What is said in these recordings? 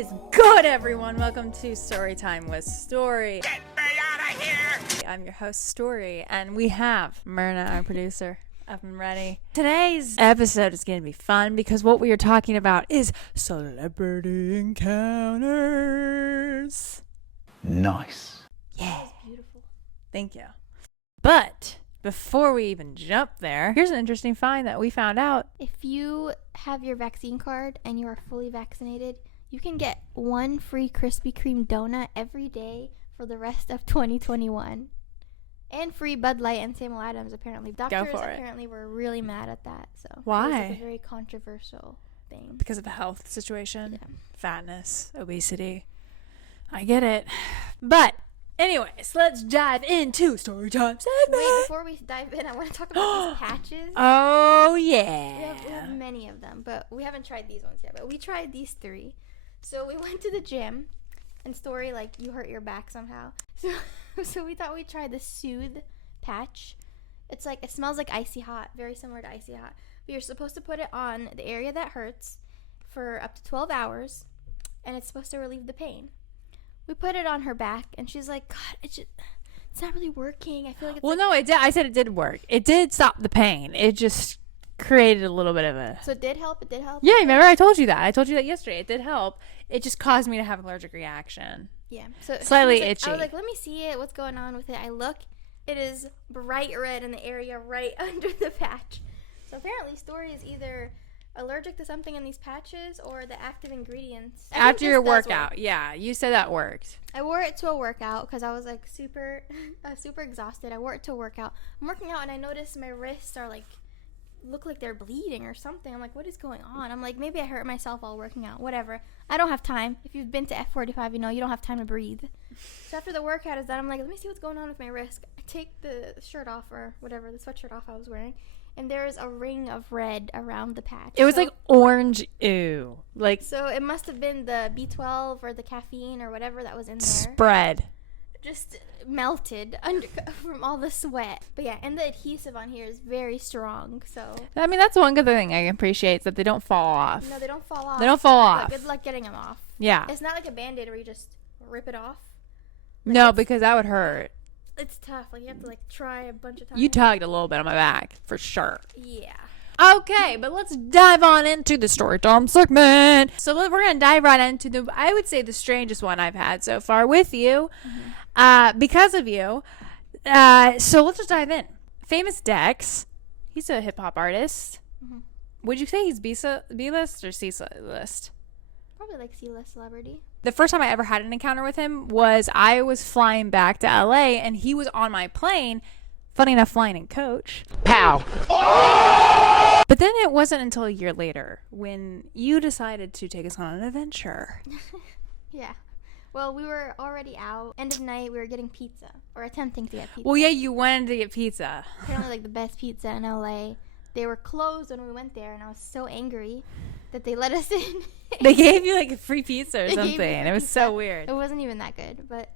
is good, everyone? Welcome to Storytime with Story. Get me out of here! I'm your host, Story, and we have Myrna, our producer, up and ready. Today's episode is going to be fun because what we are talking about is celebrity encounters. Nice. Yeah. That was beautiful. Thank you. But before we even jump there, here's an interesting find that we found out. If you have your vaccine card and you are fully vaccinated, you can get one free Krispy Kreme donut every day for the rest of 2021. And free Bud Light and Samuel Adams, apparently. Doctors apparently were really mad at that. So why? It was like a very controversial thing. Because of the health situation, Yeah. fatness, obesity. I get it. But anyways, let's dive into Storytime segment. Wait, before we dive in, I want to talk about these patches. Oh, We yeah. have many of them, but we haven't tried these ones yet. But we tried these 3. So we went to the gym, and Story, like, you hurt your back somehow. So we thought we'd try the Soothe patch. It's like, it smells like Icy Hot, very similar to Icy Hot. But you're supposed to put it on the area that hurts for up to 12 hours, and it's supposed to relieve the pain. We put it on her back, and she's like, God, it's not really working. I feel like it's Well, no, it did. I said it did work. It did stop the pain. It just created a little bit of a... So it did help? It did help? Yeah, remember I told you that. I told you that yesterday. It did help. It just caused me to have an allergic reaction. Yeah. So Slightly she was like, itchy. I was like, let me see it. What's going on with it? I look. It is bright red in the area right under the patch. So apparently Story is either allergic to something in these patches or the active ingredients. I think After your this does workout. work. Yeah, you said that worked. I wore it to a workout because I was like super exhausted. I wore it to a workout. I'm working out and I noticed my wrists are like, look like they're bleeding or something. I'm like, what is going on? I'm like, maybe I hurt myself while working out. Whatever. I don't have time. If you've been to F45, you know you don't have time to breathe. So after the workout is done, I'm like, let me see what's going on with my wrist. I take the shirt off or whatever, the sweatshirt off I was wearing, and there's a ring of red around the patch. It was like orange. Ew. Like So it must have been the B12 or the caffeine or whatever that was in there. spread. Just melted under from all the sweat. But yeah, and the adhesive on here is very strong. So I mean, that's one good thing I appreciate, that they don't fall off. no, they don't fall off. They don't fall But off. good luck getting them off. Yeah. It's not like a Band-Aid where you just rip it off. No, because that would hurt. It's tough. Like you have to like try a bunch of times. You tugged a little bit on my back, for sure. Yeah. Okay, but let's dive on into the story time segment. So we're going to dive right into I would say the strangest one I've had so far with you, because of you. So let's just dive in. Famous Dex, he's a hip hop artist. Mm-hmm. Would you say he's B-list or C-list? Probably like C-list celebrity. The first time I ever had an encounter with him was I was flying back to LA and he was on my plane. Funny enough, flying in coach. Pow! But then it wasn't until a year later when you decided to take us on an adventure. Yeah. Well, we were already out. End of night, we were getting pizza. Or attempting to get pizza. Well, yeah, you wanted to get pizza. Apparently, like, the best pizza in LA. They were closed when we went there, and I was so angry that they let us in. They gave you like a free pizza or They gave me something. free It was pizza. so weird. It wasn't even that good. But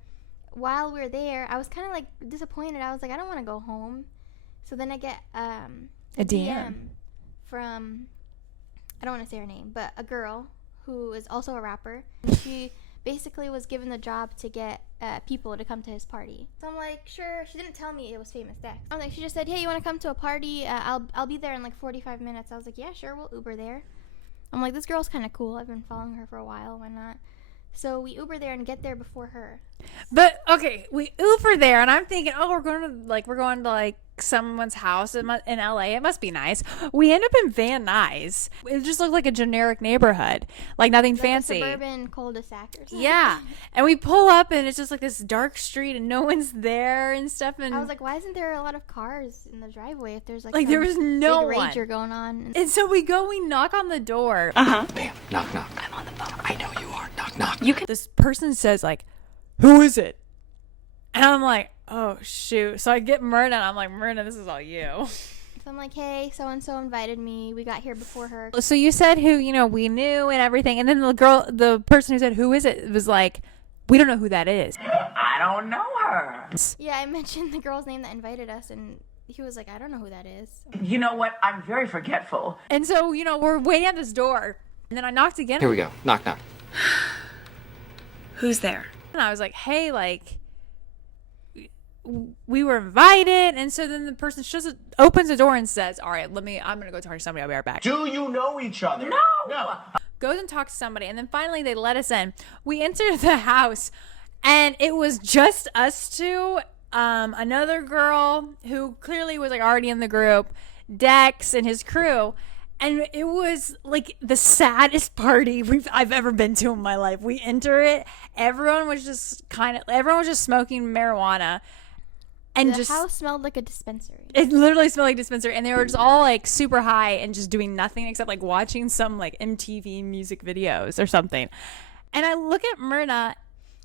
while we were there, I was kind of, like, disappointed. I was like, I don't want to go home. So then I get a DM from, I don't want to say her name, but a girl who is also a rapper. And she basically was given the job to get people to come to his party. So I'm like, sure. She didn't tell me it was Famous Dex. I was like, she just said, hey, you want to come to a party? I'll be there in like 45 minutes. I was like, yeah, sure, we'll Uber there. I'm like, this girl's kind of cool. I've been following her for a while. Why not? So we Uber there and get there before her. But okay, we Uber there, and I'm thinking, oh, we're going to someone's house in LA. It must be nice. We end up in Van Nuys. It just looked like a generic neighborhood, like nothing Like fancy. a suburban cul-de-sac or something. Yeah, and we pull up, and it's just like this dark street, and no one's there and stuff. And I was like, why isn't there a lot of cars in the driveway if there's like there was no big one. rager going on? And so we knock on the door. Bam. Knock, knock. I'm on the phone. I know you are. Knock, knock. This person says like, who is it? And I'm like, oh shoot. So I get Myrna, and I'm like, Myrna, this is all you. So I'm like, hey, so-and-so invited me. We got here before her. So you said who, we knew and everything. And then the person who said, who is it, was like, we don't know who that is. I don't know her. Yeah, I mentioned the girl's name that invited us, and he was like, I don't know who that is. You know what? I'm very forgetful. And so, we're waiting at this door. And then I knocked again. Here we go. Knock, knock. Who's there? And I was like, hey, like, we were invited. And so then the person opens the door and says, all right, I'm going to go talk to somebody. I'll be right back. Do you know each other? No. Goes and talks to somebody. And then finally they let us in. We entered the house and it was just us two, another girl who clearly was like already in the group, Dex and his crew. And it was like the saddest party I've ever been to in my life. We enter it. Everyone was just smoking marijuana. And The house smelled like a dispensary. It literally smelled like a dispensary. And they were just all like super high and just doing nothing except like watching some like MTV music videos or something. And I look at Myrna.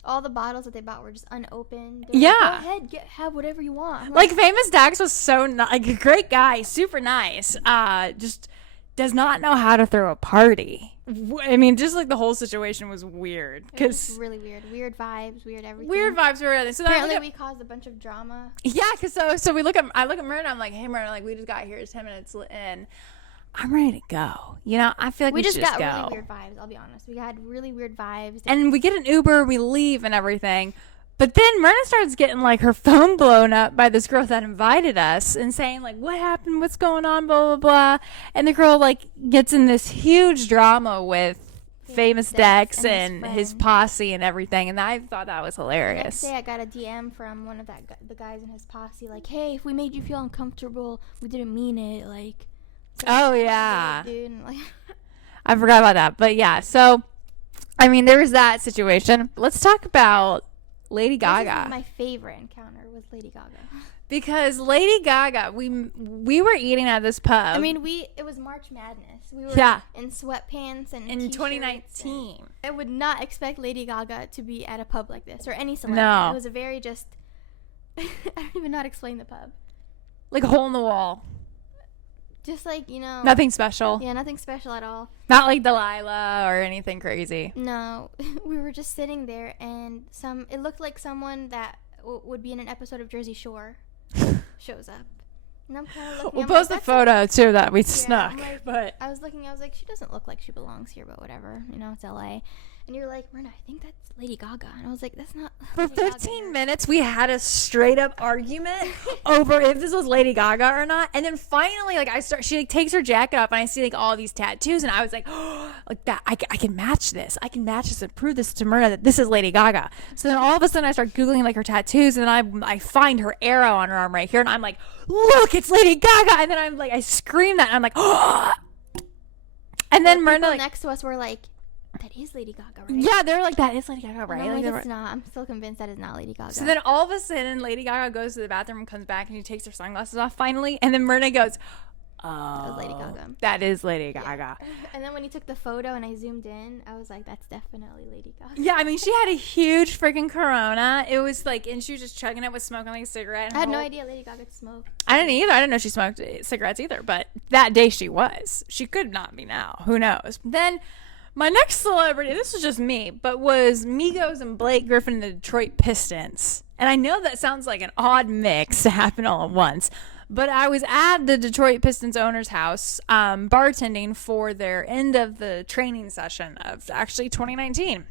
All the bottles that they bought were just unopened. Yeah. Like, go ahead, have whatever you want. I'm Like Famous Dax was so like a great guy, super nice. Just does not know how to throw a party. I mean, just like the whole situation was weird. It was really weird. Weird vibes, weird everything. Weird vibes were everything. So apparently we caused a bunch of drama. Yeah, because so I look at Myrna. I'm like, hey Myrna, like we just got here. It's 10 minutes in. I'm ready to go. You know, I feel like we just got go. really weird vibes. I'll be honest. We had really weird vibes. And we get an Uber, we leave and everything. But then Myrna starts getting like her phone blown up by this girl that invited us and saying like, what happened? What's going on? Blah, blah, blah. And the girl like gets in this huge drama with Famous Dex and his posse and everything. And I thought that was hilarious. The next day I got a DM from one of the guys in his posse like, hey, if we made you feel uncomfortable, we didn't mean it. Like, oh yeah. Dude, and, like, I forgot about that. But yeah, so I mean there was that situation. Let's talk about Lady Gaga. This is my favorite encounter with Lady Gaga. Because Lady Gaga, we were eating at this pub. I mean, it was March Madness. We were in sweatpants and in 2019. I would not expect Lady Gaga to be at a pub like this or any celebrity. No. It was a very just I don't even know how to explain the pub. Like a hole in the wall. Just like, you know, nothing special. Yeah, nothing special at all. Not like Delilah or anything crazy. No, we were just sitting there, and it looked like someone that would be in an episode of Jersey Shore shows up. And I'm kind of looking. We'll post the photo too that we snuck. Like, but I was looking. I was like, she doesn't look like she belongs here, but whatever. You know, it's LA. And you're like, Myrna, I think that's Lady Gaga. And I was like, that's not. For Lady 15 Gaga. minutes, we had a straight up argument over if this was Lady Gaga or not. And then finally, like she like takes her jacket off, and I see like all these tattoos, and I was like, oh, like that. I can match this. I can match this and prove this to Myrna that this is Lady Gaga. So then all of a sudden, I start googling like her tattoos, and then I find her arrow on her arm right here, and I'm like, look, it's Lady Gaga. And then I'm like, I scream that, and I'm like, oh. And then Myrna like, next to us were like, that is Lady Gaga, right? Yeah, they're like, that is Lady Gaga, right? No, like, it's not. I'm still convinced that is not Lady Gaga. So then all of a sudden, Lady Gaga goes to the bathroom and comes back, and she takes her sunglasses off finally. And then Myrna goes, oh, that was Lady Gaga. That is Lady Gaga. Yeah. And then when he took the photo and I zoomed in, I was like, that's definitely Lady Gaga. Yeah, I mean, she had a huge freaking Corona. It was like, and she was just chugging it with smoking like a cigarette. I had no idea Lady Gaga could smoke. I didn't either. I didn't know she smoked cigarettes either. But that day she was. She could not be now. Who knows? Then my next celebrity, this was just me, but was Migos and Blake Griffin and the Detroit Pistons. And I know that sounds like an odd mix to happen all at once, but I was at the Detroit Pistons owner's house bartending for their end of the training session of actually 2019.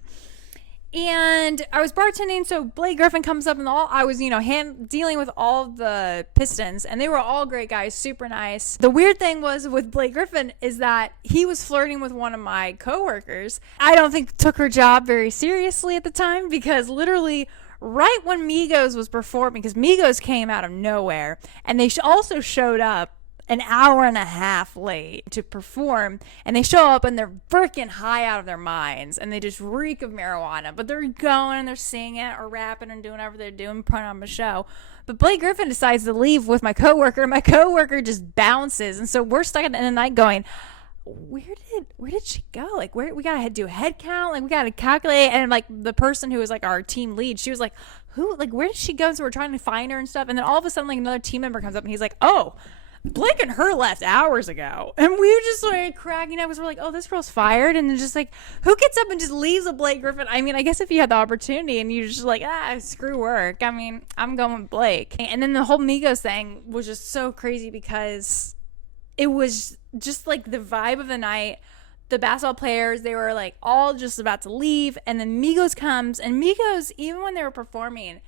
And I was bartending, so Blake Griffin comes up, and I was, dealing with all the Pistons, and they were all great guys, super nice. The weird thing was with Blake Griffin is that he was flirting with one of my coworkers. I don't think took her job very seriously at the time, because literally right when Migos was performing, because Migos came out of nowhere, and they also showed up an hour and a half late to perform, and they show up and they're freaking high out of their minds, and they just reek of marijuana, but they're going and they're singing or rapping and doing whatever they're doing, putting on a show. But Blake Griffin decides to leave with my coworker, and my coworker just bounces, and so we're stuck at the end of the night going, where did she go? Like, where we gotta do a head count, like we gotta calculate. And like the person who was like our team lead, she was like, where did she go? So we're trying to find her and stuff, and then all of a sudden like another team member comes up and he's like, oh, Blake and her left hours ago. And we were just like cracking up because we're like, oh, this girl's fired. And then just like, who gets up and just leaves a Blake Griffin? I mean, I guess if you had the opportunity and you're just like, screw work. I mean, I'm going with Blake. And then the whole Migos thing was just so crazy because it was just like the vibe of the night. the basketball players, they were like all just about to leave, and then Migos comes, and Migos, even when they were performing,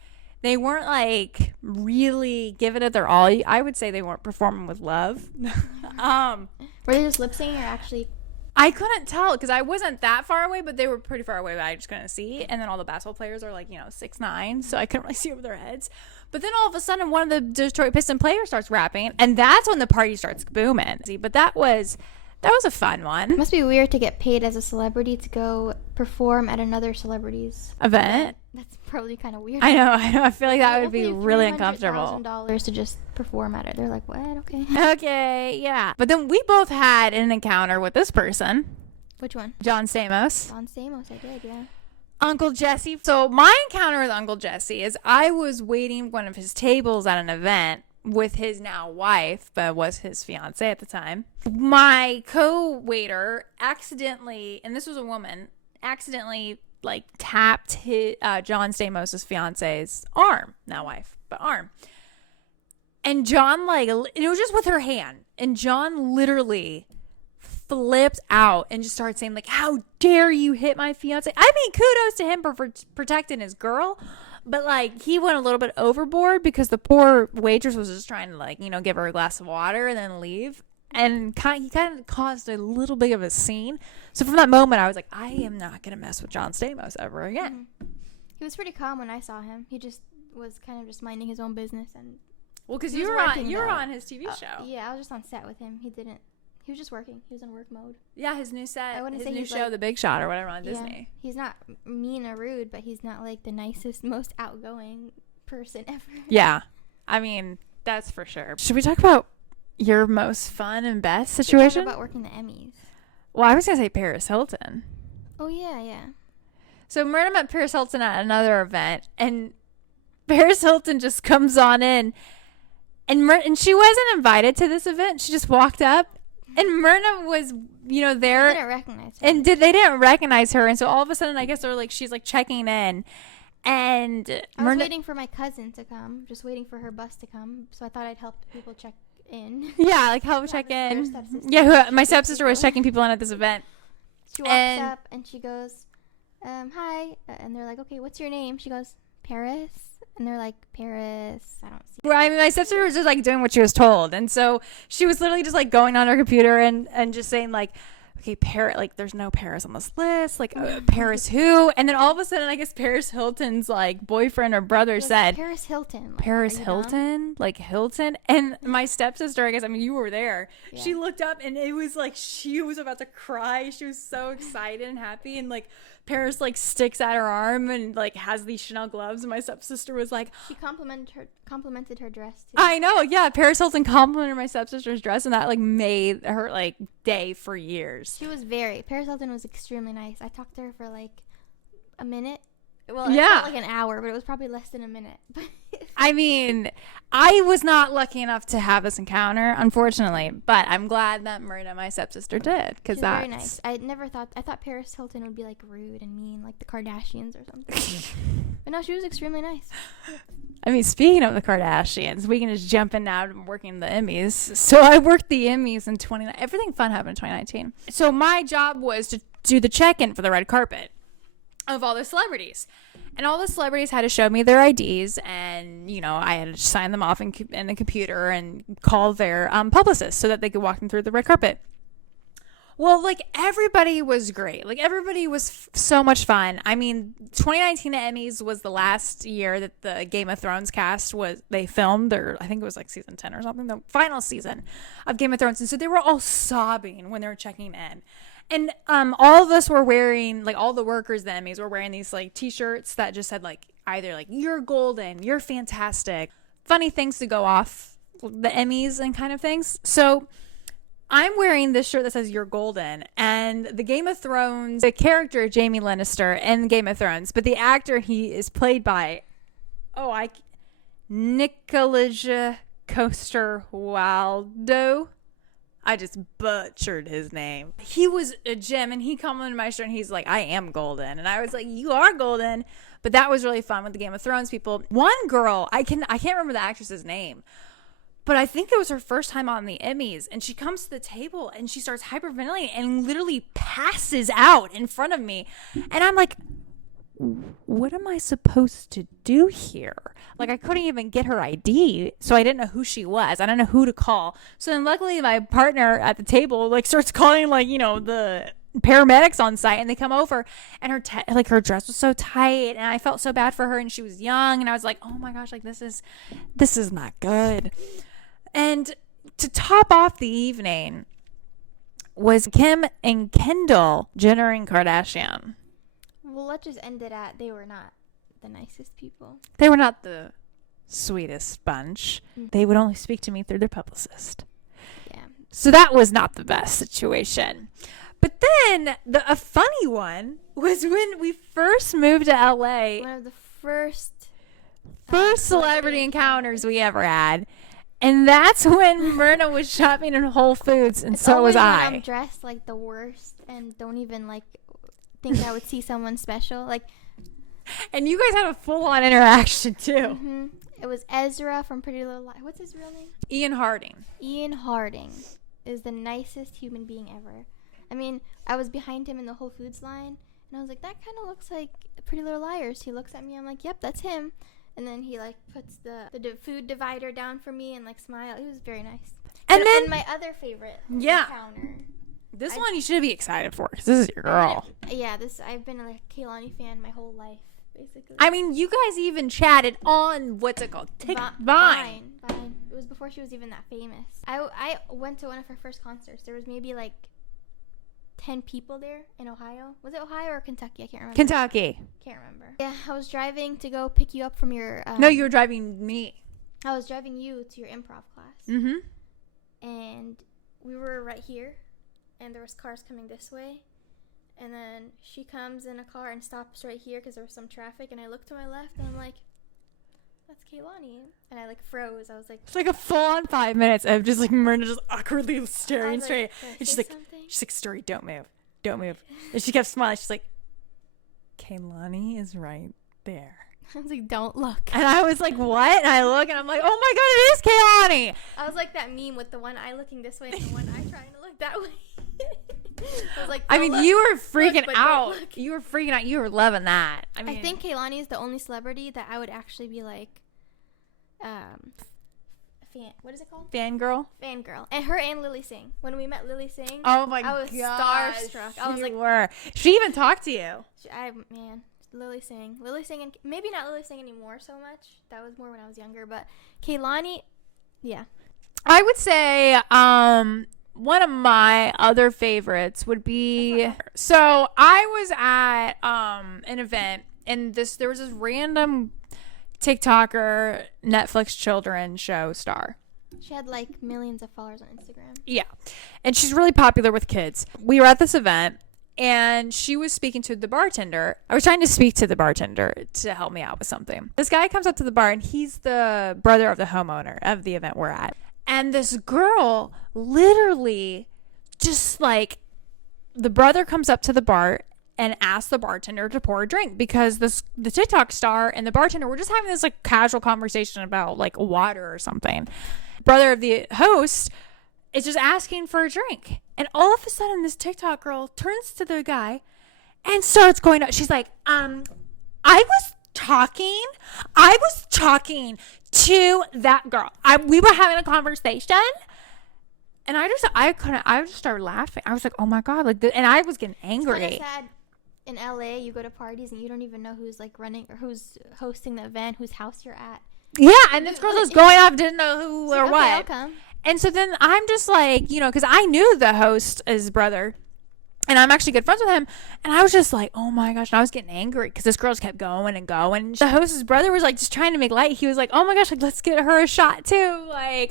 they weren't like really giving it their all. I would say they weren't performing with love. Were they just lip syncing or actually? I couldn't tell because I wasn't that far away, but they were pretty far away, but I just couldn't see. And then all the basketball players are like, 6'9", so I couldn't really see over their heads. But then all of a sudden, one of the Detroit Piston players starts rapping, and that's when the party starts booming. But that was a fun one. It must be weird to get paid as a celebrity to go perform at another celebrity's event. That's probably kind of weird. I know. I feel like that would be really uncomfortable. $300,000 to just perform at it. They're like, what? Okay. Okay, yeah. But then we both had an encounter with this person. Which one? John Stamos. John Stamos, I did, yeah. Uncle Jesse. So my encounter with Uncle Jesse is I was waiting one of his tables at an event with his now wife, but was his fiance at the time. My co-waiter accidentally, and this was a woman, accidentally like tapped his John Stamos' fiance's arm, now wife, but arm. And John it was just with her hand, and John literally flipped out and just started saying like, how dare you hit my fiance? I mean, kudos to him for protecting his girl. But, like, he went a little bit overboard because the poor waitress was just trying to, give her a glass of water and then leave. And he kind of caused a little bit of a scene. So from that moment, I was like, I am not going to mess with John Stamos ever again. He was pretty calm when I saw him. He just was kind of just minding his own business. And well, because you were on his TV show. Yeah, I was just on set with him. He was just working. He was in work mode. Yeah, his new set, his new show, like, The Big Shot or whatever on Disney. He's not mean or rude, but he's not like the nicest, most outgoing person ever. Yeah. I mean, that's for sure. Should we talk about your most fun and best situation? Talk about working the Emmys. Well, I was going to say Paris Hilton. Oh, yeah. So Myrna met Paris Hilton at another event, and Paris Hilton just comes on in, and she wasn't invited to this event. She just walked up. And Myrna was, there. They didn't recognize her. And they didn't recognize her. And so all of a sudden, I guess she's like checking in. And I was waiting for my cousin to come, just waiting for her bus to come. So I thought I'd help people check in. Yeah, like help check in. Yeah, my stepsister was checking people in at this event. She walks up and she goes, hi. And they're like, okay, what's your name? She goes, Paris. And they're like, Paris, I don't see. Well, I mean, my stepsister was just like doing what she was told. And so she was literally just like going on her computer and just saying like, okay, Paris, like there's no Paris on this list. Like Paris who? And then all of a sudden, I guess Paris Hilton's like boyfriend or brother said. Paris Hilton. Like, Paris Hilton? Like Hilton? And my stepsister, I guess, I mean, you were there. Yeah. She looked up and it was like she was about to cry. She was so excited and happy. And like Paris like sticks out her arm and like has these Chanel gloves. And my stepsister was like. She complimented her dress too. I know. Yeah. Paris Hilton complimented my stepsister's dress and that like made her like day for years. Paris Hilton was extremely nice. I talked to her for like a minute. Well, yeah. It felt like an hour, but it was probably less than a minute. I mean, I was not lucky enough to have this encounter, unfortunately, but I'm glad that Myrna, my stepsister, did because that's very nice. I thought Paris Hilton would be like rude and mean, like the Kardashians or something. But no, she was extremely nice. I mean, speaking of the Kardashians, we can just jump in now to working the Emmys. So I worked the Emmys in 2019. Everything fun happened in 2019. So my job was to do the check-in for the red carpet of all the celebrities. And all the celebrities had to show me their IDs, and, I had to sign them off in the computer and call their publicists so that they could walk them through the red carpet. Well, like, everybody was great. Like, everybody was so much fun. I mean, 2019 Emmys was the last year that the Game of Thrones cast they filmed their, I think it was like season 10 or something, the final season of Game of Thrones. And so they were all sobbing when they were checking in. And all of us were wearing, like, all the workers, the Emmys, were wearing these, like, T-shirts that just said, like, either, like, you're golden, you're fantastic, funny things to go off the Emmys and kind of things. So I'm wearing this shirt that says you're golden. And the Game of Thrones, the character Jaime Lannister in Game of Thrones, but the actor he is played by, Nicholas Coster-Waldau. I just butchered his name. He was a gem, and he commented on my shirt, and he's like, I am golden. And I was like, you are golden. But that was really fun with the Game of Thrones people. One girl, I can't remember the actress's name, But I think it was her first time on the Emmys, and she comes to the table and she starts hyperventilating and literally passes out in front of me. And I'm like, what am I supposed to do here? Like, I couldn't even get her ID, so I didn't know who she was. I don't know who to call. So then luckily my partner at the table like starts calling like, you know, the paramedics on site, and they come over, and her dress was so tight, and I felt so bad for her, and she was young, and I was like, oh my gosh, like this is not good. And to top off the evening was Kim and Kendall Jenner and Kardashian. Well, let's just end it at they were not the nicest people. They were not the sweetest bunch. They would only speak to me through their publicist. Yeah. So that was not the best situation. But then a funny one was when we first moved to LA. One of the first Celebrity encounters we ever had. And that's when Myrna was shopping in Whole Foods, and so was I. I'm dressed like the worst and don't even like think I would see someone special. Like, and you guys had a full-on interaction too. Mm-hmm. It was Ezra from Pretty Little Liars. What's his real name? Ian Harding. Ian Harding is the nicest human being ever. I mean, I was behind him in the Whole Foods line, and I was like, that kind of looks like Pretty Little Liars. He looks at me. I'm like, yep, that's him. And then he like puts the food divider down for me and like smile. It was very nice. And then my other favorite encounter. This one you should be excited for because this is your girl. I've been a Kehlani fan my whole life, basically. I mean, you guys even chatted on what's it called? Vine. It was before she was even that famous. I went to one of her first concerts. There was maybe like 10 people there in Ohio. Was it Ohio or Kentucky? I can't remember. Kentucky. Can't remember. Yeah, I was driving to go pick you up from your... no, you were driving me. I was driving you to your improv class. Mm-hmm. And we were right here, and there was cars coming this way. And then she comes in a car and stops right here because there was some traffic. And I looked to my left, and I'm like, that's Kehlani. And I like froze. I was like... It's like a full-on 5 minutes of just like Myrna just awkwardly staring straight. And she's like, Story, don't move. Don't move. And she kept smiling. She's like, Kehlani is right there. I was like, don't look. And I was like, what? And I look, and I'm like, oh my God, it is Kehlani. I was like that meme with the one eye looking this way and the one eye trying to look that way. I was like, I mean, you were freaking out. You were freaking out. You were loving that. I think Kehlani is the only celebrity that I would actually be like, what is it called? Fangirl. And her and Lily Singh. When we met Lily Singh, oh my God, I was starstruck. I was like, she even talked to you. Lily Singh, and maybe not Lily Singh anymore so much. That was more when I was younger, but Kehlani, yeah. I would say one of my other favorites would be, so I was at an event, and there was this random TikToker, Netflix children show star. She had like millions of followers on Instagram. Yeah. And she's really popular with kids. We were at this event, and she was speaking to the bartender. I was trying to speak to the bartender to help me out with something. This guy comes up to the bar, and he's the brother of the homeowner of the event we're at. And this girl literally just like, the brother comes up to the bar and asks the bartender to pour a drink because the TikTok star and the bartender were just having this like casual conversation about like water or something. Brother of the host is just asking for a drink. And all of a sudden this TikTok girl turns to the guy and starts going on. She's like, I was talking to that girl. We were having a conversation. And I just started laughing. I was like, oh my God. And I was getting angry. It's kind of sad. In LA, you go to parties and you don't even know who's like running or who's hosting the event, whose house you're at. Yeah, and this girl was going off, didn't know who or okay, what. I'll come. And so then I'm just like, because I knew the host, his brother, and I'm actually good friends with him. And I was just like, oh my gosh. And I was getting angry because this girl just kept going and going. The host's brother was like just trying to make light. He was like, oh my gosh, like let's get her a shot too. Like,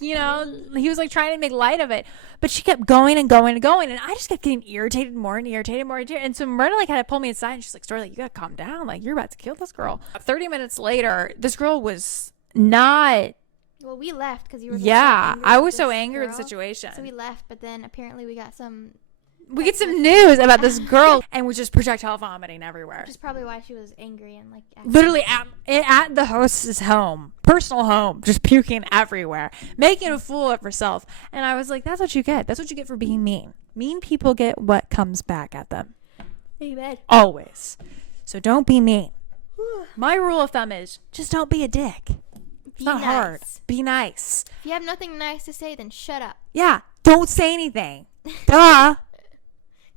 he was like trying to make light of it. But she kept going and going and going. And I just kept getting irritated more and irritated more. And so Myrna like had to pull me aside, and she's like, Story, like, you gotta calm down. Like, you're about to kill this girl. 30 minutes later, this girl was not. Well, we left because you were. Yeah, I was so angry with the situation. So we left, but then apparently we got some. we get some news about this girl and was just projectile vomiting everywhere. Which is probably why she was angry and like literally at the host's home, personal home, just puking everywhere, making a fool of herself. And I was like, that's what you get. That's what you get for being mean. Mean people get what comes back at them. Amen. Always. So don't be mean. My rule of thumb is just don't be a dick. It's not hard. Be nice. If you have nothing nice to say, then shut up. Yeah. Don't say anything. Duh.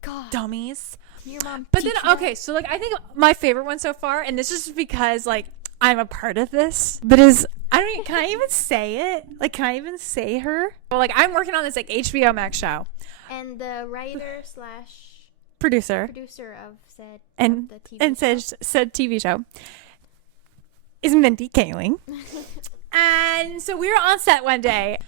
God. Dummies. Your mom. But then, okay, so like I think my favorite one so far, and this is just because like I'm a part of this, but can I even say it? Like, can I even say her? Well, like I'm working on this like HBO Max show. And the writer / producer of said and the TV and show. said TV show is Mindy Kaling. And so we were on set one day.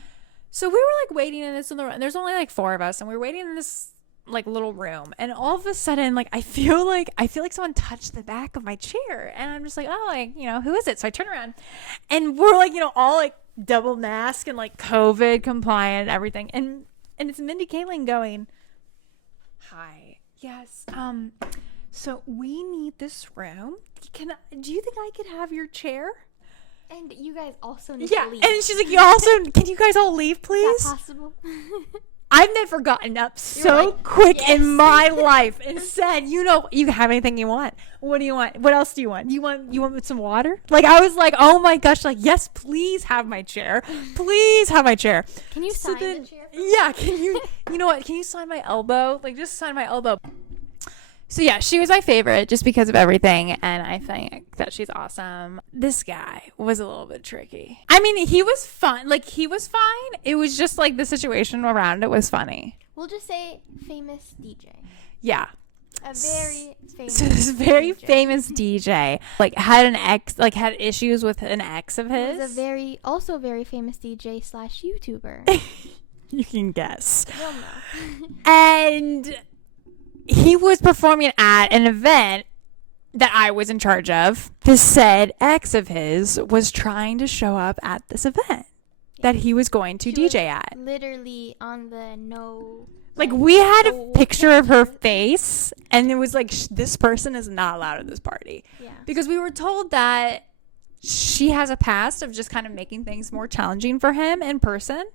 So we were like waiting in this and there's only like 4 of us, and we were waiting in this like little room, and all of a sudden like I feel like someone touched the back of my chair, and I'm just like, oh, like, you know, who is it? So I turn around and we're like, you know, all like double mask and like COVID compliant and everything, and it's Mindy Kaling going, hi, yes, so we need this room. Do you think I could have your chair? And you guys also need Yeah, to leave. and she's like, you also, can you guys all leave, please? Is that possible? I've never gotten up so like, quick yes. in my life and said, you know, you can have anything you want. What do you want? What else do you want? You want some water? Like, I was like, oh my gosh, like, yes, please have my chair. Please have my chair. Can you sign the chair? Yeah, can you know what? Can you sign my elbow? Like, just sign my elbow. So yeah, she was my favorite just because of everything, and I think that she's awesome. This guy was a little bit tricky. I mean, he was fun. Like, he was fine. It was just like the situation around it was funny. We'll just say famous DJ. Yeah. A very famous So this very DJ. famous DJ like had issues with an ex of his. He was also very famous DJ / YouTuber. You can guess. You'll know. And he was performing at an event that I was in charge of. This said ex of his was trying to show up at this event that he was going to DJ at. Literally on the no. Like, we had a picture of her face, and it was like, this person is not allowed at this party. Yeah. Because we were told that she has a past of just kind of making things more challenging for him in person.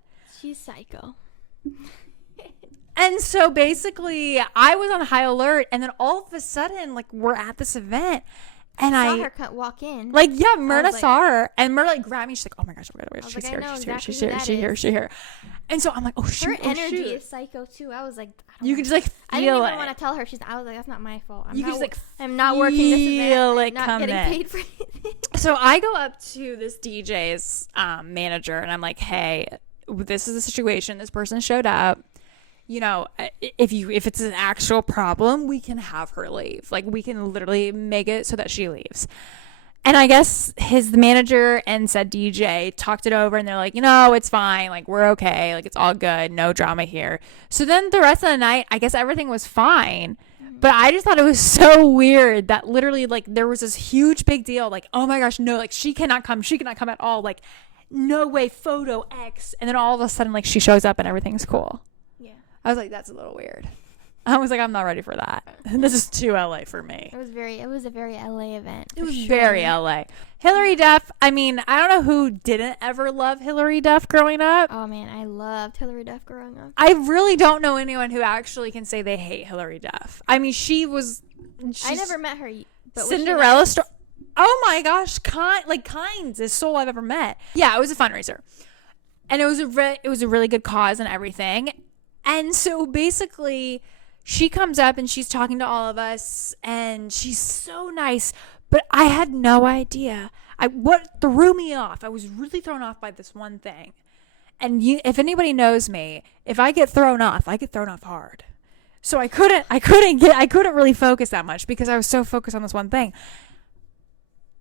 She's psycho. And so basically, I was on high alert, and then all of a sudden, like, we're at this event, and I saw her walk in. like, yeah, Myrna saw her, and Myrna like grabbed me. She's like, "Oh my gosh, she's here, she's here." And so I'm like, "Oh shoot!" Her energy is psycho too. I was like, you can just like feel I didn't even it. want to tell her. I was like, that's not my fault. I'm not working this event. it I'm not coming. getting paid for anything. So I go up to this DJ's manager, and I'm like, "Hey, this is the situation. This person showed up. You know, if it's an actual problem, we can have her leave. Like, we can literally make it so that she leaves." And I guess the manager and said DJ talked it over, and they're like, you know, it's fine. Like, we're okay. Like, it's all good. No drama here. So then the rest of the night, I guess everything was fine. But I just thought it was so weird that literally, like, there was this huge big deal. Like, oh my gosh, no, like, she cannot come. She cannot come at all. Like, no way, photo X. And then all of a sudden, like, she shows up and everything's cool. Yeah. I was like, that's a little weird. I was like, I'm not ready for that. This is too LA for me. It was a very LA event. It was very LA. Hillary Duff, I mean, I don't know who didn't ever love Hillary Duff growing up. Oh man, I loved Hillary Duff growing up. I really don't know anyone who actually can say they hate Hillary Duff. I mean, I never met her. But Cinderella story. Oh my gosh, Kind's is soul I've ever met. Yeah, it was a fundraiser. And it was a really good cause and everything. And so basically, she comes up and she's talking to all of us, and she's so nice, but I had no idea. What threw me off, I was really thrown off by this one thing. And if anybody knows me, if I get thrown off, I get thrown off hard. So I couldn't really focus that much because I was so focused on this one thing.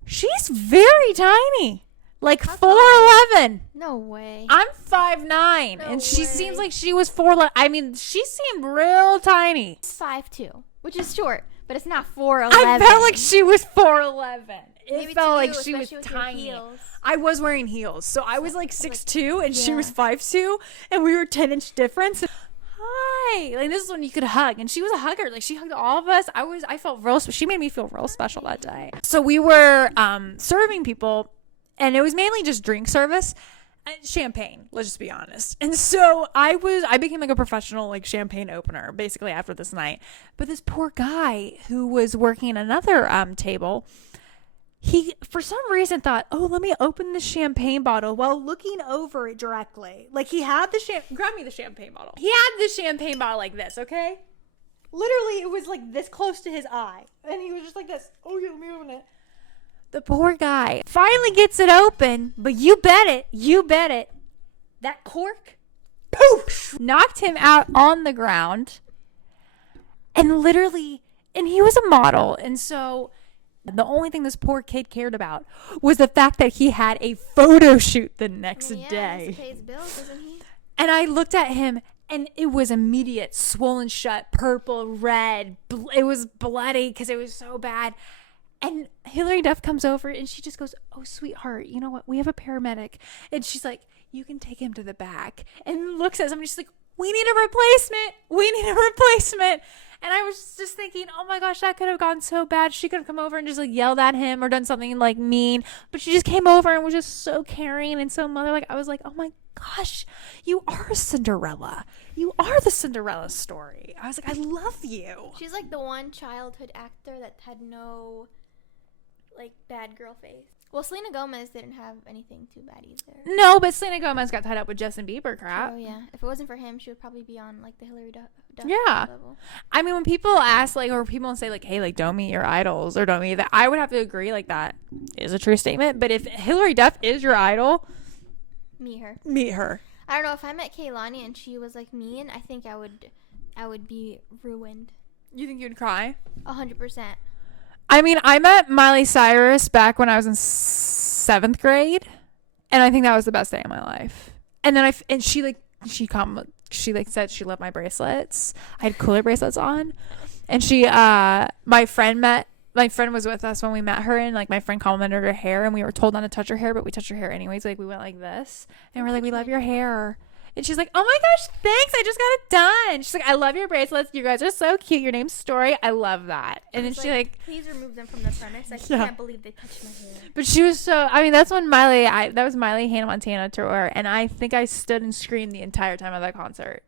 She's very tiny. Like 4'11". No way. I'm 5'9", and she seems like she was 4'11". I mean, she seemed real tiny. It's 5'2", which is short, but it's not 4'11". I felt like she was 4'11". Maybe It felt like you, she was especially with your tiny. heels. I was wearing heels, so I was like 6'2", and she Yeah. was 5'2", and we were 10-inch difference. Hi. hey, like this is when you could hug. And she was a hugger. Like she hugged all of us. I felt real, she made me feel real special that day. So we were serving people, and it was mainly just drink service. Champagne, let's just be honest. And so I became like a professional like champagne opener basically after this night. But this poor guy who was working another table, he for some reason thought, oh, let me open the champagne bottle while looking over it directly. Like he had grab me the champagne bottle. He had the champagne bottle like this, okay? Literally, it was like this close to his eye. And he was just like this. Oh, yeah, let me open it. The poor guy finally gets it open, but you bet it, that cork, poof, knocked him out on the ground. And literally, and he was a model. And so the only thing this poor kid cared about was the fact that he had a photo shoot the next day. He pays bills, doesn't he? And I looked at him, and it was immediate, swollen shut, purple, red. It was bloody because it was so bad. And Hilary Duff comes over and she just goes, oh, sweetheart, you know what? We have a paramedic. And she's like, you can take him to the back. And looks at somebody. She's like, we need a replacement. We need a replacement. And I was just thinking, oh my gosh, that could have gone so bad. She could have come over and just like yelled at him or done something like mean. But she just came over and was just so caring and so motherlike. I was like, oh my gosh, you are a Cinderella. You are the Cinderella story. I was like, I love you. She's like the one childhood actor that had no like bad girl face. Well, Selena Gomez didn't have anything too bad either. No, but Selena Gomez got tied up with Justin Bieber crap. Oh yeah, if it wasn't for him, she would probably be on like the Hilary Duff yeah level. I mean, when people ask like, or people say like, hey, like don't meet your idols or don't meet that, I would have to agree like that is a true statement. But if Hilary Duff is your idol, meet her. I don't know, if I met Kehlani and she was like mean, I think I would be ruined. You think you'd cry? 100%. I mean, I met Miley Cyrus back when I was in 7th grade, and I think that was the best day of my life. And then she said she loved my bracelets. I had cooler bracelets on, and my friend was with us when we met her, and like my friend complimented her hair, and we were told not to touch her hair, but we touched her hair anyways. Like we went like this, and we're like, we love your hair. And she's like, oh my gosh, thanks. I just got it done. She's like, I love your bracelets. You guys are so cute. Your name's Story. I love that. And then she like, please remove them from the premise. I can't believe they touched my hair. But she was so, I mean, that's when that was Miley Hannah Montana tour. And I think I stood and screamed the entire time of that concert.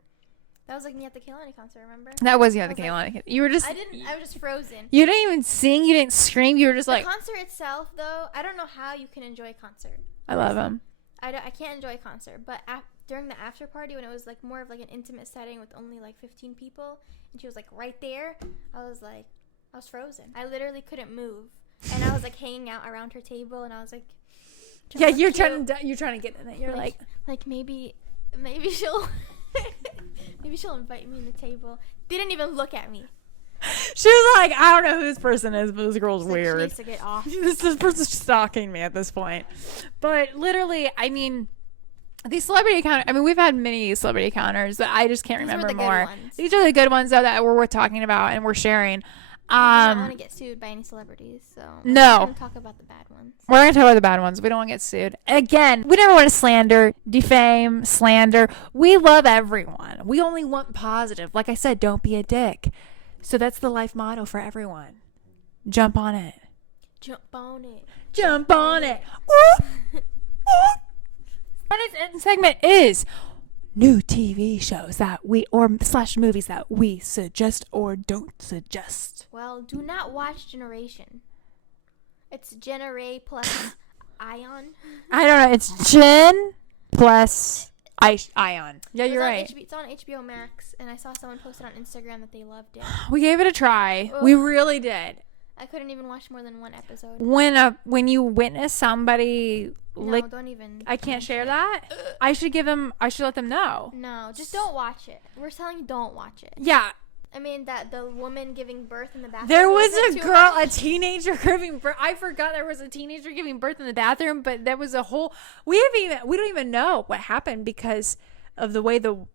That was like me at the Kehlani concert, remember? That was you at the Kehlani. You were just. I was just frozen. You didn't even sing. You didn't scream. You were just like. The concert itself, though, I don't know how you can enjoy a concert. I love them. I can't enjoy a concert, but during the after party when it was like more of like an intimate setting with only like 15 people and she was like right there, I was frozen. I literally couldn't move, and I was like hanging out around her table, and I was like, yeah, you're trying to get in it. You're like maybe she'll maybe she'll invite me to the table. Didn't even look at me. She was like, I don't know who this person is, but this girl's weird. She needs to get off. This person's stalking me at this point. But literally, I mean, these celebrity encounters, I mean, we've had many celebrity encounters, but I just can't remember more. These are the good ones, though, that we're worth talking about and we're sharing. I don't want to get sued by any celebrities, so no. We're going to talk about the bad ones. We're going to talk about the bad ones. We don't want to get sued. Again, we never want to slander, defame, slander. We love everyone. We only want positive. Like I said, don't be a dick. So that's the life motto for everyone. Jump on it. Jump on it. Jump on it. Our segment is new TV shows that / movies that we suggest or don't suggest. Well, do not watch Generation. It's Generate plus Ion. I don't know. It's Gen plus Ion. Yeah, you're right. It's on HBO Max, and I saw someone posted on Instagram that they loved it. We gave it a try. Ugh. We really did. I couldn't even watch more than one episode. When you witness somebody don't even. I can't share that. I should let them know. No, just don't watch it. We're telling you, don't watch it. Yeah. I mean, that the woman giving birth in the bathroom. There was a teenager giving birth. I forgot there was a teenager giving birth in the bathroom, but there was a whole. We don't even know what happened because of the way the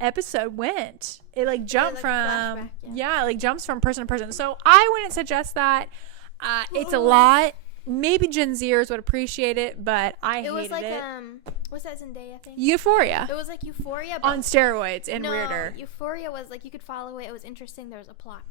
episode went. It like jumped from flashback, like jumps from person to person. So I wouldn't suggest that. It's a lot. maybe Gen Zers would appreciate it, but I hated it. It was like what's that Zendaya thing? Euphoria. It was like Euphoria, but On steroids and no, weirder. Euphoria was like you could follow it. It was interesting. There was a plot.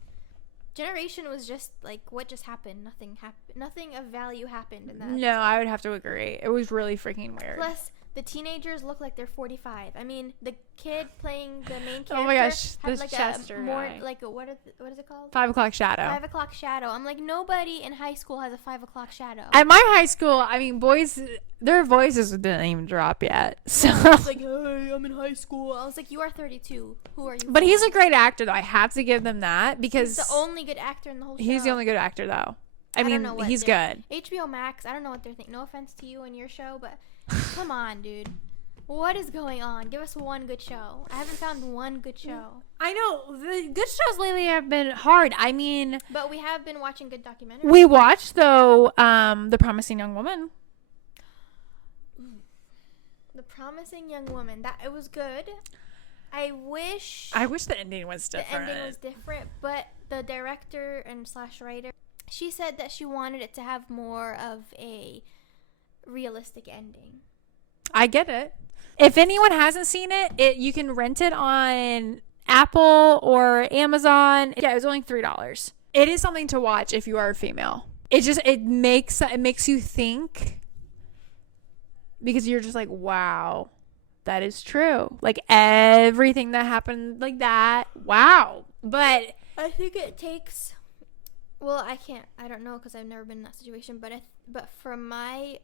Generation was just like what just happened. Nothing happened. Nothing of value happened in that. No, I would have to agree. It was really freaking weird. Plus, the teenagers look like they're 45. I mean, the kid playing the main character Oh my gosh, had this like Chester a more guy. like a, what is it called? 5 o'clock shadow. 5 o'clock shadow. I'm like, nobody in high school has a 5 o'clock shadow. At my high school, I mean, boys, their voices didn't even drop yet. So, It's like, hey, I'm in high school. I was like, you are 32. Who are you? but he's a great actor, though. I have to give them that because He's the only good actor in the whole show. he's the only good actor, though. I don't mean, know what he's they're- good. HBO Max, I don't know what they're thinking. No offense to you and your show, but come on, dude. What is going on? Give us one good show. I haven't found one good show. I know the good shows lately have been hard. I mean, But we have been watching good documentaries. we watched though The Promising Young Woman. The Promising Young Woman. That it was good. I wish the ending was different. the ending was different, but the director and / writer, she said that she wanted it to have more of a realistic ending. I get it. If anyone hasn't seen it, you can rent it on Apple or Amazon. Yeah, it was only $3. It is something to watch if you are a female. It makes you think because you're just like, wow, that is true. Like everything that happened like that. Wow. But I think it takes. Well, I don't know because I've never been in that situation. But from my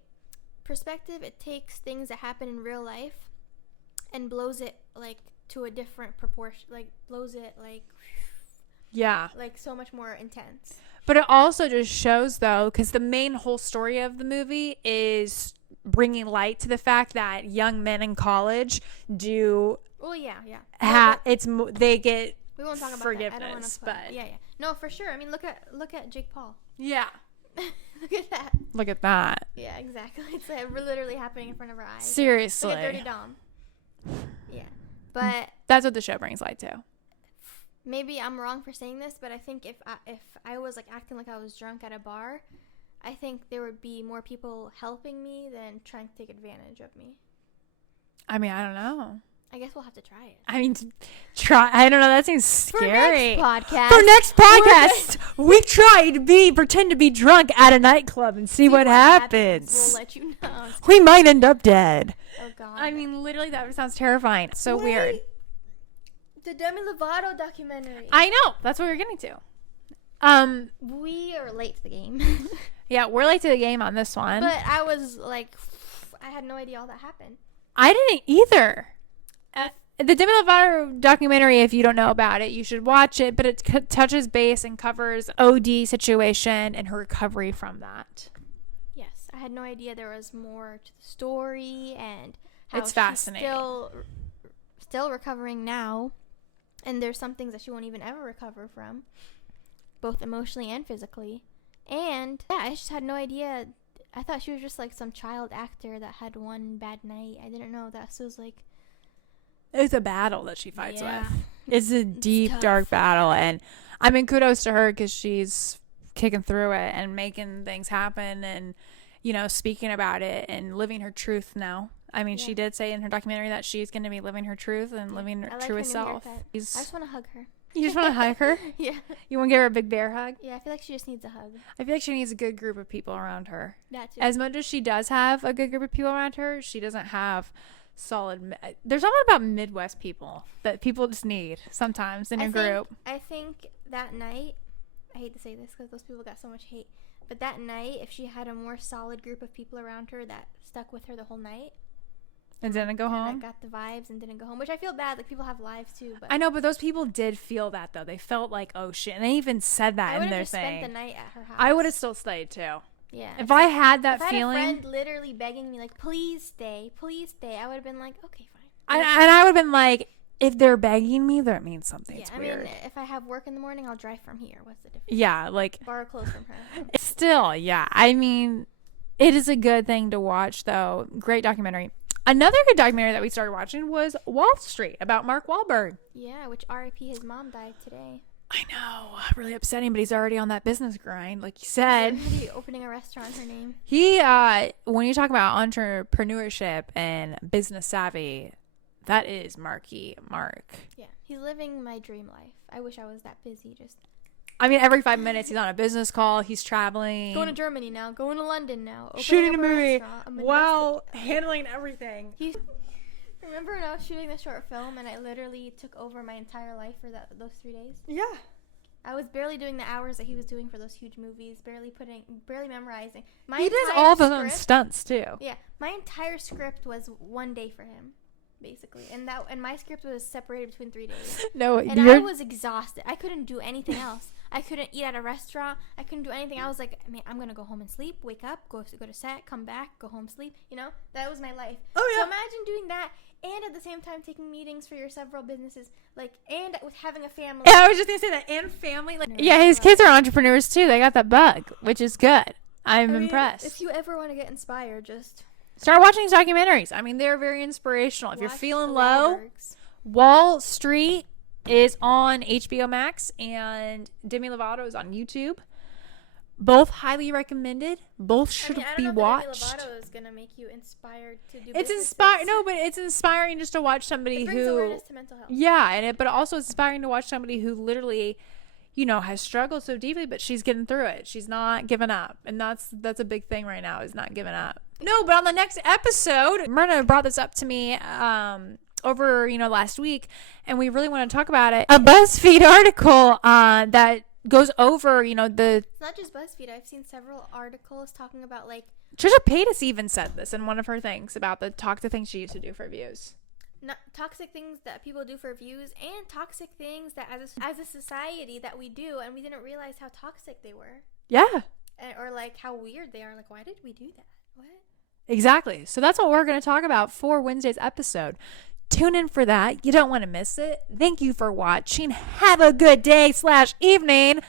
perspective, it takes things that happen in real life and blows it like to a different proportion. Like blows it yeah. like so much more intense. But it also just shows, though, because the main whole story of the movie is bringing light to the fact that young men in college do. Well, yeah. They get We won't talk about forgiveness, that. I don't want to. but Yeah. No, for sure. I mean, look at Jake Paul. yeah. Look at that. Look at that. Yeah, exactly. It's literally happening in front of our eyes. Seriously. Look at Dirty Dom. Yeah, but That's what the show brings light to. maybe I'm wrong for saying this, but I think if I was like acting like I was drunk at a bar, I think there would be more people helping me than trying to take advantage of me. I mean, I don't know. I guess we'll have to try it. I mean, try. I don't know. That seems scary. For next podcast, we try to pretend to be drunk at a nightclub and see what happens. We'll let you know. We might end up dead. Oh God. I mean, literally, that sounds terrifying. So weird. The Demi Lovato documentary. I know. That's what we're getting to. We are late to the game. Yeah, we're late to the game on this one. But I was like, I had no idea all that happened. I didn't either. The Demi Lovato documentary, if you don't know about it, you should watch it. But it touches base and covers OD situation and her recovery from that. Yes, I had no idea there was more to the story and how It's fascinating. She's still recovering now, and there's some things that she won't even ever recover from, both emotionally and physically. And yeah, I just had no idea. I thought she was just like some child actor that had one bad night. I didn't know that. So it was like, It's a battle that she fights Yeah. with. It's a deep, tough. dark battle. And I mean, kudos to her because she's kicking through it and making things happen and, speaking about it and living her truth now. I mean, she did say in her documentary that she's going to be living her truth and living her I like truest her new self. haircut. I just want to hug her. You just want to hug her? Yeah. You want to give her a big bear hug? Yeah, I feel like she just needs a hug. I feel like she needs a good group of people around her. That too. As much as she does have a good group of people around her, she doesn't have solid. There's something about Midwest people that people just need sometimes in a group. I think that night, I hate to say this because those people got so much hate, but that night, if she had a more solid group of people around her that stuck with her the whole night, And didn't go home. that got the vibes and didn't go home, which I feel bad. Like, people have lives too, but I know, but those people did feel that though. They felt like, oh shit, and they even said that I in would their have just thing. spent the night at her house. I would have still stayed too. Yeah. If I had that if I had feeling, a friend literally begging me like, please stay, I would have been like, okay, fine. I would have been like, if they're begging me, that means something's I weird. mean, if I have work in the morning, I'll drive from here. What's the difference? Yeah, like Borrow clothes from her. still, yeah. I mean, it is a good thing to watch though. Great documentary. Another good documentary that we started watching was Wall Street about Mark Wahlberg. Yeah, which R.I.P. his mom died today. I know, really upsetting, but he's already on that business grind, like you said. Somebody opening a restaurant, her name. He, when you talk about entrepreneurship and business savvy, that is Marky Mark. Yeah, he's living my dream life. I wish I was that busy. I mean, every 5 minutes he's on a business call. He's traveling. Going to Germany now. Going to London now. Shooting a movie. Restaurant, Wow, handling everything. Remember when I was shooting the short film and I literally took over my entire life for those 3 days? Yeah. I was barely doing the hours that he was doing for those huge movies, barely memorizing. He does all of his own stunts too. Yeah, my entire script was 1 day for him, basically, and my script was separated between 3 days. No, and I was exhausted. I couldn't do anything else. I couldn't eat at a restaurant. I couldn't do anything. I was like, man, I'm gonna go home and sleep. Wake up, go to set, come back, go home, sleep. You know, that was my life. Oh yeah. So imagine doing that. And at the same time, taking meetings for your several businesses, and with having a family. Yeah, I was just gonna say that, and family. Yeah, his kids are entrepreneurs too. They got that bug, which is good. I'm impressed. If you ever want to get inspired, just start watching these documentaries. I mean, they're very inspirational. If you're feeling low, Wall Street is on HBO Max, and Demi Lovato is on YouTube. Both highly recommended. Both should be watched. Demi Lovato is gonna make you inspired to do. It's inspiring. No, but it's inspiring just to watch somebody it brings awareness to mental health. Yeah, but also it's inspiring to watch somebody who literally, has struggled so deeply, but she's getting through it. She's not giving up, and that's a big thing right now, is not giving up. No, but on the next episode, Myrna brought this up to me over last week, and we really want to talk about it. A BuzzFeed article that goes over, It's not just BuzzFeed. I've seen several articles talking about, Trisha Paytas even said this in one of her things about the toxic things she used to do for views. Not toxic things that people do for views, and toxic things that as a society that we do, and we didn't realize how toxic they were. Yeah. Or, how weird they are. Why did we do that? What? Exactly. So that's what we're going to talk about for Wednesday's episode. Tune in for that. You don't want to miss it. Thank you for watching. Have a good day/evening.